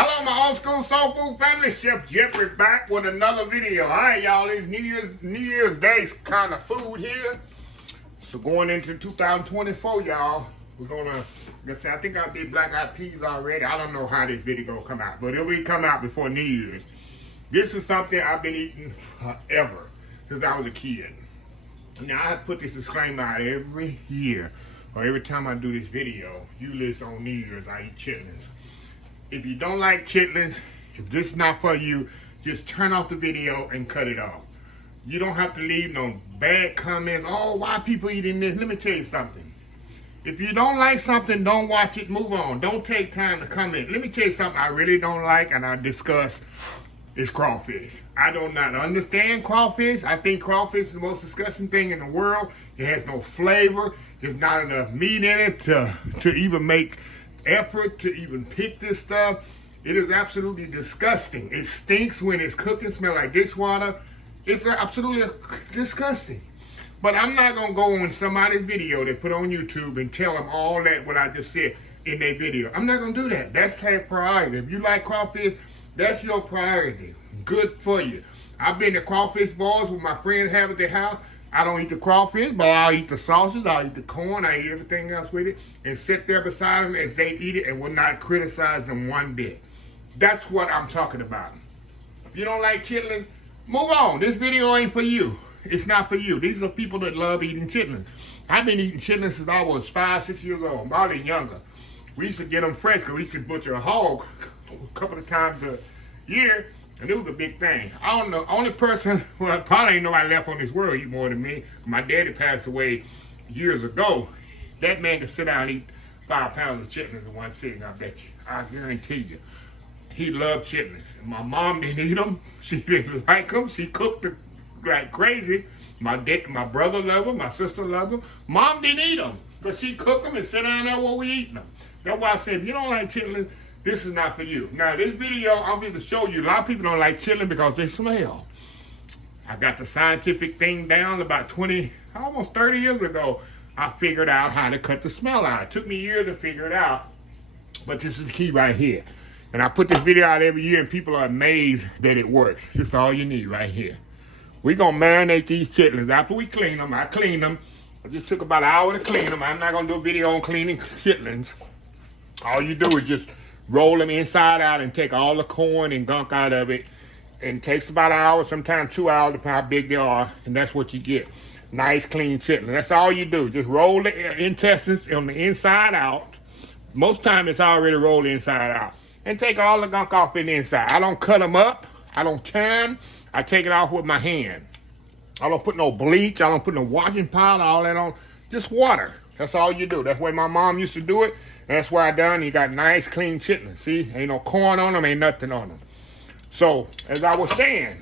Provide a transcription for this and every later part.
Hello, my old school soul food family. Chef Jeff is back with another video. All right, y'all. This New Year's Day kind of food here. So going into 2024, y'all, we're gonna. Let's say I think I did black eyed peas already. I don't know how this video gonna come out, but it'll be come out before New Year's. This is something I've been eating forever since I was a kid. Now I put this disclaimer out every year, or every time I do this video. Usually it's on New Year's. I eat chitlins. If you don't like chitlins, if this is not for you, just turn off the video and cut it off. You don't have to leave no bad comments. Oh, why people eating this? Let me tell you something. If you don't like something, don't watch it. Move on. Don't take time to comment. Let me tell you something I really don't like, and I discuss is crawfish. I do not understand crawfish. I think crawfish is the most disgusting thing in the world. It has no flavor. There's not enough meat in it to even make effort to even pick this stuff. It is absolutely disgusting. It stinks when it's cooking, smell like dishwater. It's absolutely disgusting. But I'm not gonna go on somebody's video they put on YouTube and tell them all that what I just said in their video. I'm not gonna do that. That's their priority. If you like crawfish, that's your priority. Good for you. I've been to crawfish bars with my friends have at their house. I don't eat the crawfish, but I'll eat the sausage, I'll eat the corn, I eat everything else with it, and sit there beside them as they eat it and will not criticize them one bit. That's what I'm talking about. If you don't like chitlins, move on. This video ain't for you. It's not for you. These are people that love eating chitlins. I've been eating chitlins since I was 5, 6 years old, probably younger. We used to get them fresh because we used to butcher a hog a couple of times a year. And it was a big thing. I don't know. Only person, well, probably ain't nobody left on this world eat more than me. My daddy passed away years ago. That man could sit down and eat 5 pounds of chitlins in one sitting, I bet you. I guarantee you. He loved chitlins. My mom didn't eat them. She didn't like them. She cooked them like crazy. My brother loved them. My sister loved them. Mom didn't eat them. But she cooked them and sit down there while we eating them. That's why I said, if you don't like chitlins, this is not for you. Now, this video, I'm going to show you, a lot of people don't like chitlins because they smell. I got the scientific thing down about 20, almost 30 years ago. I figured out how to cut the smell out. It took me years to figure it out, but this is the key right here. And I put this video out every year, and people are amazed that it works. This is all you need right here. We're going to marinate these chitlins. After we clean them, I clean them. I just took about an hour to clean them. I'm not going to do a video on cleaning chitlins. All you do is just roll them inside out and take all the corn and gunk out of it. And it takes about an hour, sometimes 2 hours, depending how big they are. And that's what you get. Nice, clean chitlin. That's all you do. Just roll the intestines on the inside out. Most time it's already rolled inside out. And take all the gunk off in the inside. I don't cut them up. I don't tear them. I take it off with my hand. I don't put no bleach. I don't put no washing powder, all that on. Just water. That's all you do. That's the way my mom used to do it. And that's why I done. You got nice, clean chitlins. See, ain't no corn on them, ain't nothing on them. So, as I was saying,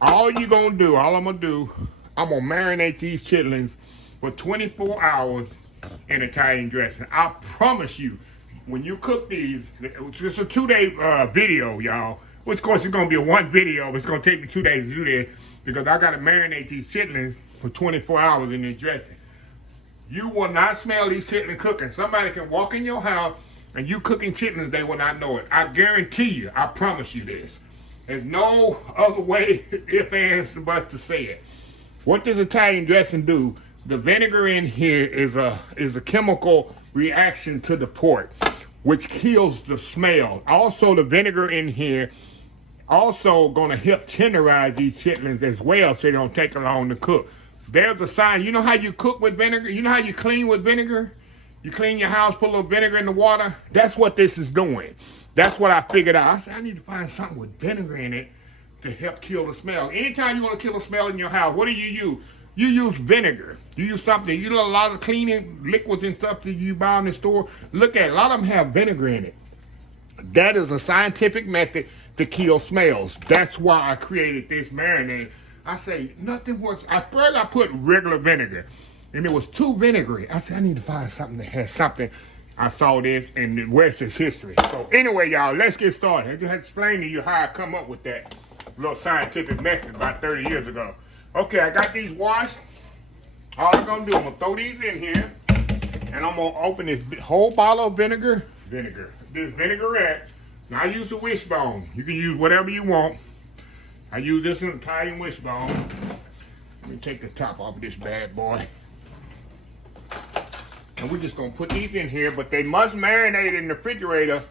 all you gonna do, all I'm gonna do, I'm gonna marinate these chitlins for 24 hours in Italian dressing. I promise you, when you cook these, it's a 2-day video, y'all. Which, of course, it's gonna be a one video, but it's gonna take me 2 days to do this because I gotta marinate these chitlins for 24 hours in this dressing. You will not smell these chitlins cooking. Somebody can walk in your house and you cooking chitlins, they will not know it. I guarantee you, I promise you this. There's no other way, if ands, but to say it. What does Italian dressing do? The vinegar in here is a chemical reaction to the pork, which kills the smell. Also, the vinegar in here also gonna help tenderize these chitlins as well so they don't take long to cook. There's a sign. You know how you cook with vinegar? You know how you clean with vinegar? You clean your house, put a little vinegar in the water? That's what this is doing. That's what I figured out. I said, I need to find something with vinegar in it to help kill the smell. Anytime you want to kill a smell in your house, what do you use? You use vinegar. You use something. You know, a lot of cleaning liquids and stuff that you buy in the store. Look at it. A lot of them have vinegar in it. That is a scientific method to kill smells. That's why I created this marinade. I say, nothing works. At first I put regular vinegar, and it was too vinegary. I said, I need to find something that has something. I saw this, and the rest is history. So anyway, y'all, let's get started. I just explain to you how I come up with that little scientific method about 30 years ago. Okay, I got these washed. All I'm going to do, I'm going to throw these in here, and I'm going to open this whole bottle of vinegar. This vinaigrette Now I use a wishbone. You can use whatever you want. I use this an Italian wishbone. Let me take the top off of this bad boy. And we're just gonna put these in here, but they must marinate in the refrigerator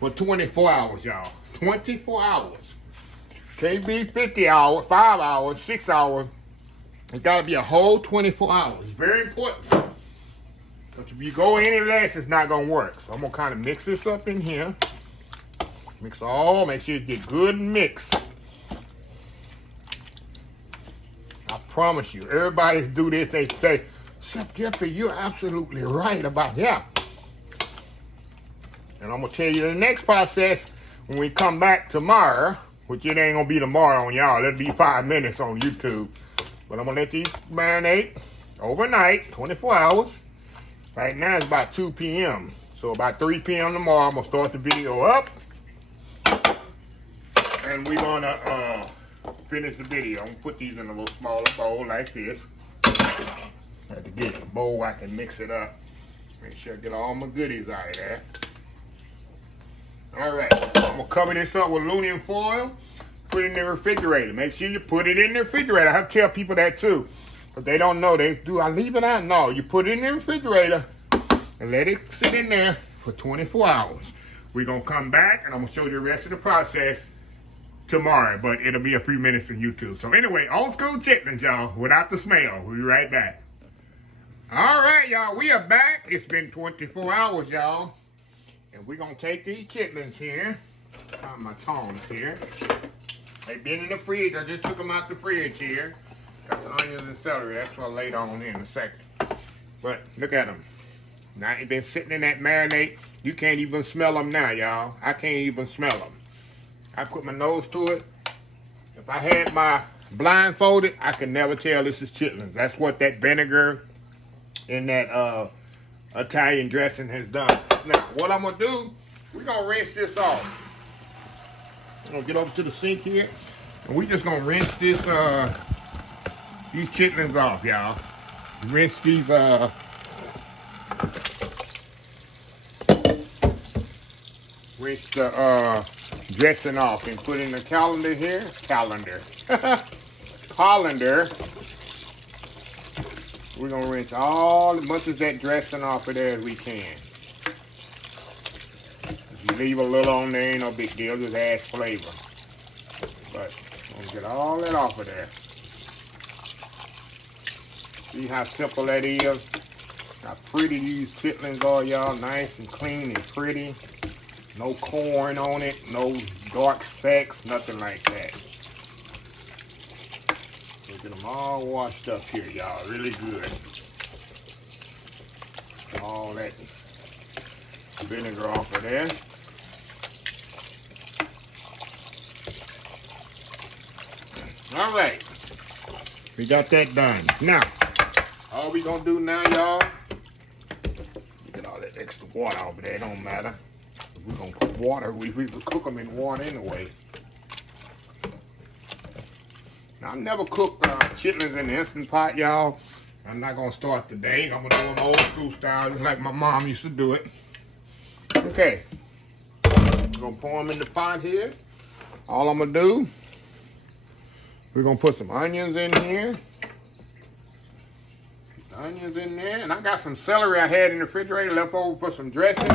for 24 hours, y'all. 24 hours. Can't be 50 hours, 5 hours, 6 hours. It's gotta be a whole 24 hours. It's very important. Because if you go any less, it's not gonna work. So I'm gonna kind of mix this up in here. Mix all, make sure you get good and mixed. I promise you, everybody do this, they say, Chef Jeffrey, you're absolutely right about that. And I'm gonna tell you the next process when we come back tomorrow, which it ain't gonna be tomorrow on y'all, it'll be 5 minutes on YouTube. But I'm gonna let these marinate overnight, 24 hours. Right now it's about 2 p.m. So about 3 p.m. tomorrow, I'm gonna start the video up. And we're gonna finish the video. I'm gonna put these in a little smaller bowl like this. Had to get a bowl I can mix it up. Make sure I get all my goodies out of there. All right, I'm gonna cover this up with aluminum foil. Put it in the refrigerator. Make sure you put it in the refrigerator. I have to tell people that too, but they don't know. They do. I leave it out. No, you put it in the refrigerator and let it sit in there for 24 hours. We're gonna come back and I'm gonna show you the rest of the process tomorrow, but it'll be a few minutes on YouTube. So anyway, old school chitlins, y'all, without the smell. We'll be right back. All right, y'all, we are back. It's been 24 hours, y'all. And we're gonna take these chitlins here. Got my tongs here. They've been in the fridge. I just took them out the fridge here. Got some onions and celery. That's what I laid on in a second. But look at them. Now they've been sitting in that marinade. You can't even smell them now, y'all. I can't even smell them. I put my nose to it. If I had my blindfolded, I could never tell this is chitlins. That's what that vinegar and that Italian dressing has done. Now, what I'm gonna do, we're gonna rinse this off. I'm gonna get over to the sink here, and we're just gonna rinse this these chitlins off, y'all. Rinse these rinse the dressing off and put in the colander here. Colander. We're gonna rinse all as much of that dressing off of there as we can. If you leave a little on there, ain't no big deal, just adds flavor. But I'm gonna get all that off of there. See how simple that is? How pretty these chitlins are, y'all. Nice and clean and pretty. No corn on it, no dark specks, nothing like that. Get them all washed up here, y'all. Really good. All that vinegar off of there. All right. We got that done. Now, all we gonna do now, y'all, get all that extra water over there. It don't matter. We're gonna put water. We cook them in water anyway. Now, I never cooked chitlins in the Instant Pot, y'all. I'm not gonna start today. I'm gonna do them old school style, just like my mom used to do it. Okay. I'm gonna pour them in the pot here. All I'm gonna do, we're gonna put some onions in here. Onions in there, and I got some celery I had in the refrigerator left over for some dressing.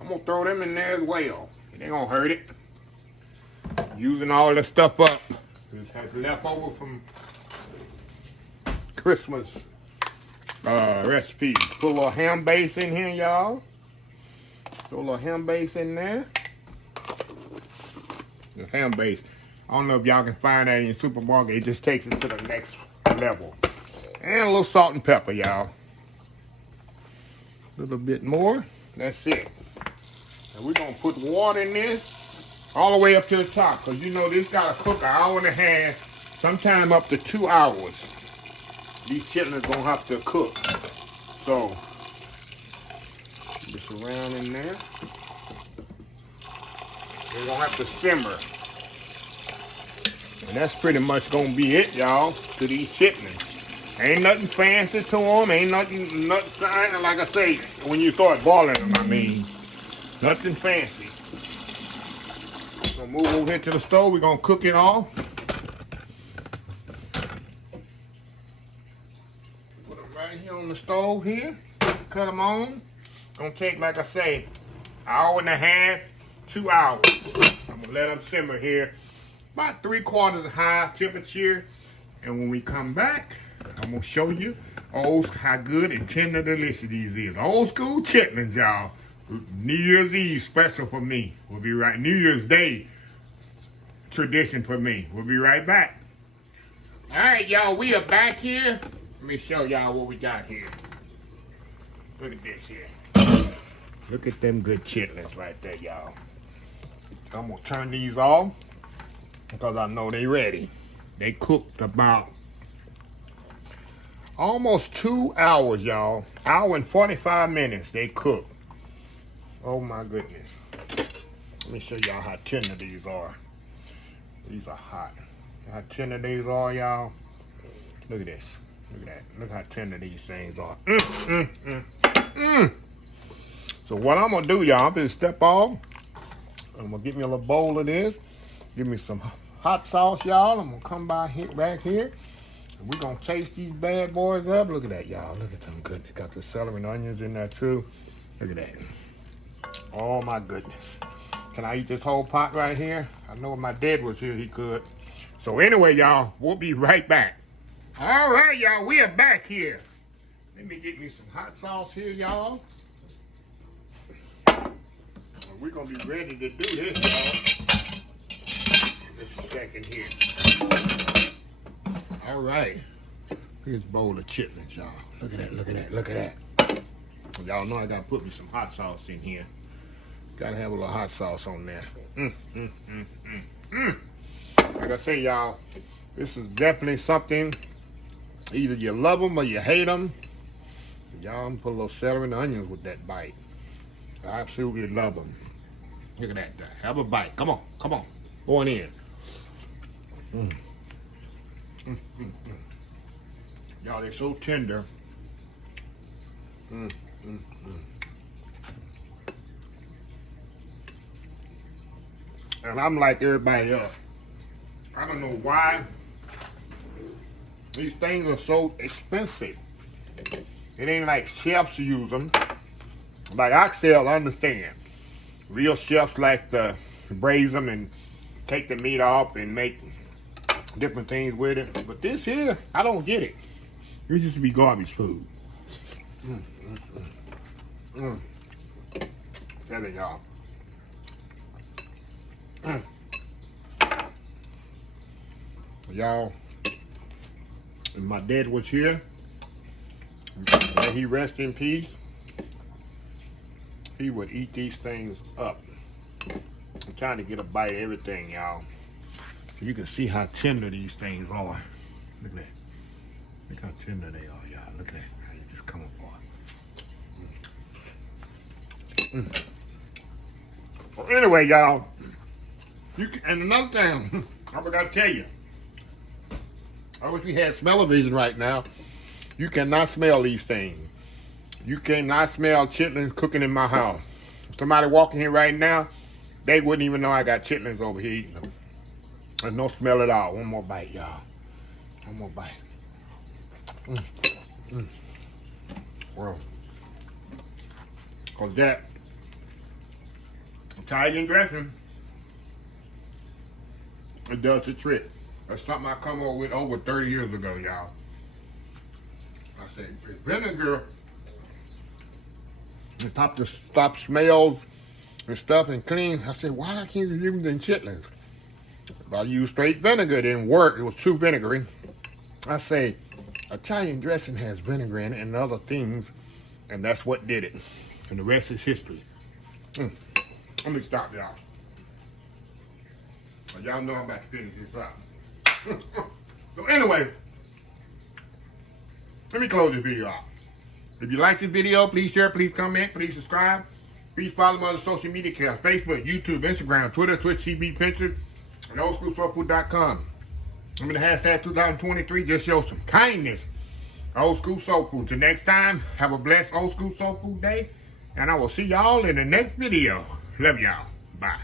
I'm gonna throw them in there as well. It ain't gonna hurt it. Using all this stuff up. This has left over from Christmas recipes. Put a little ham base in here, y'all. Put a little ham base in there. The ham base. I don't know if y'all can find that in your supermarket. It just takes it to the next level. And a little salt and pepper, y'all. A little bit more. That's it. And we're going to put water in this all the way up to the top. Because you know this got to cook an hour and a half, sometime up to 2 hours. These chitlins going to have to cook. So, just around in there. They're going to have to simmer. And that's pretty much going to be it, y'all, to these chitlins. Ain't nothing fancy to them. Ain't nothing like I say, when you start boiling them, I mean. Nothing fancy. Gonna move over here to the stove. We're gonna cook it all. Put them right here on the stove here. Cut them on. Gonna take, like I say, hour and a half, 2 hours. I'm gonna let them simmer here. About 3/4 high temperature. And when we come back, I'm gonna show you how good and tender delicious these is. Old school chitlins, y'all. New Year's Eve special for me. We'll be right. New Year's Day tradition for me. We'll be right back. All right, y'all. We are back here. Let me show y'all what we got here. Look at this here. Look at them good chitlins right there, y'all. I'm gonna turn these off because I know they ready. They cooked about almost 2 hours, y'all. Hour and 45 minutes they cooked. Oh my goodness. Let me show y'all how tender these are. These are hot. How tender these are, y'all. Look at this. Look at that. Look how tender these things are. So what I'm gonna do, y'all, I'm gonna step off. I'm gonna get me a little bowl of this. Give me some hot sauce, y'all. I'm gonna come back here. And we're gonna taste these bad boys up. Look at that, y'all. Look at them good. They got the celery and onions in there too. Look at that. Oh my goodness. Can I eat this whole pot right here? I know if my dad was here, he could. So anyway, y'all, we'll be right back. All right, y'all, we are back here. Let me get me some hot sauce here, y'all. We're gonna be ready to do this, y'all. Just a second here. All right. Here's a bowl of chitlins, y'all. Look at that, look at that, look at that. Y'all know I gotta put me some hot sauce in here. Gotta have a little hot sauce on there. Like I say, y'all, this is definitely something. Either you love them or you hate them. Y'all, I'm gonna put a little celery and onions with that bite. I absolutely love them. Look at that. Have a bite. Come on, come on. Going in. Y'all, they're so tender. And I'm like everybody else. I don't know why these things are so expensive. It ain't like chefs use them. Like oxtail, I understand. Real chefs like to braise them and take the meat off and make different things with it. But this here, I don't get it. This used to be garbage food. Tell it, y'all. Y'all, if my dad was here, may he rest in peace, he would eat these things up. I'm trying to get a bite of everything, y'all. So you can see how tender these things are. Look at that. Look how tender they are, y'all. Look at that. How you just come apart. So anyway, y'all, and another thing, I forgot to tell you. I wish we had smell-o-vision right now. You cannot smell these things. You cannot smell chitlins cooking in my house. Somebody walking here right now, they wouldn't even know I got chitlins over here eating them. There's no smell at all. One more bite, y'all. One more bite. Well, cause that Italian dressing, it does the trick. That's something I come up with over 30 years ago, y'all. I said, vinegar, to stop smells and stuff and clean. I said, why I can't use it in chitlins? If I used straight vinegar, it didn't work. It was too vinegary. I say, Italian dressing has vinegar in it and other things, and that's what did it. And the rest is history. Let me stop, y'all. Y'all know I'm about to finish this up. So anyway, let me close this video out. If you like this video, please share, please comment, please subscribe. Please follow my other social media accounts: Facebook, YouTube, Instagram, Twitter, Twitch, TV, Pinterest, and oldschoolsoulfood.com. I'm in the hashtag 2023. Just show some kindness. Old School Soul Food. Till next time, have a blessed Old School Soul Food day. And I will see y'all in the next video. Love y'all. Bye.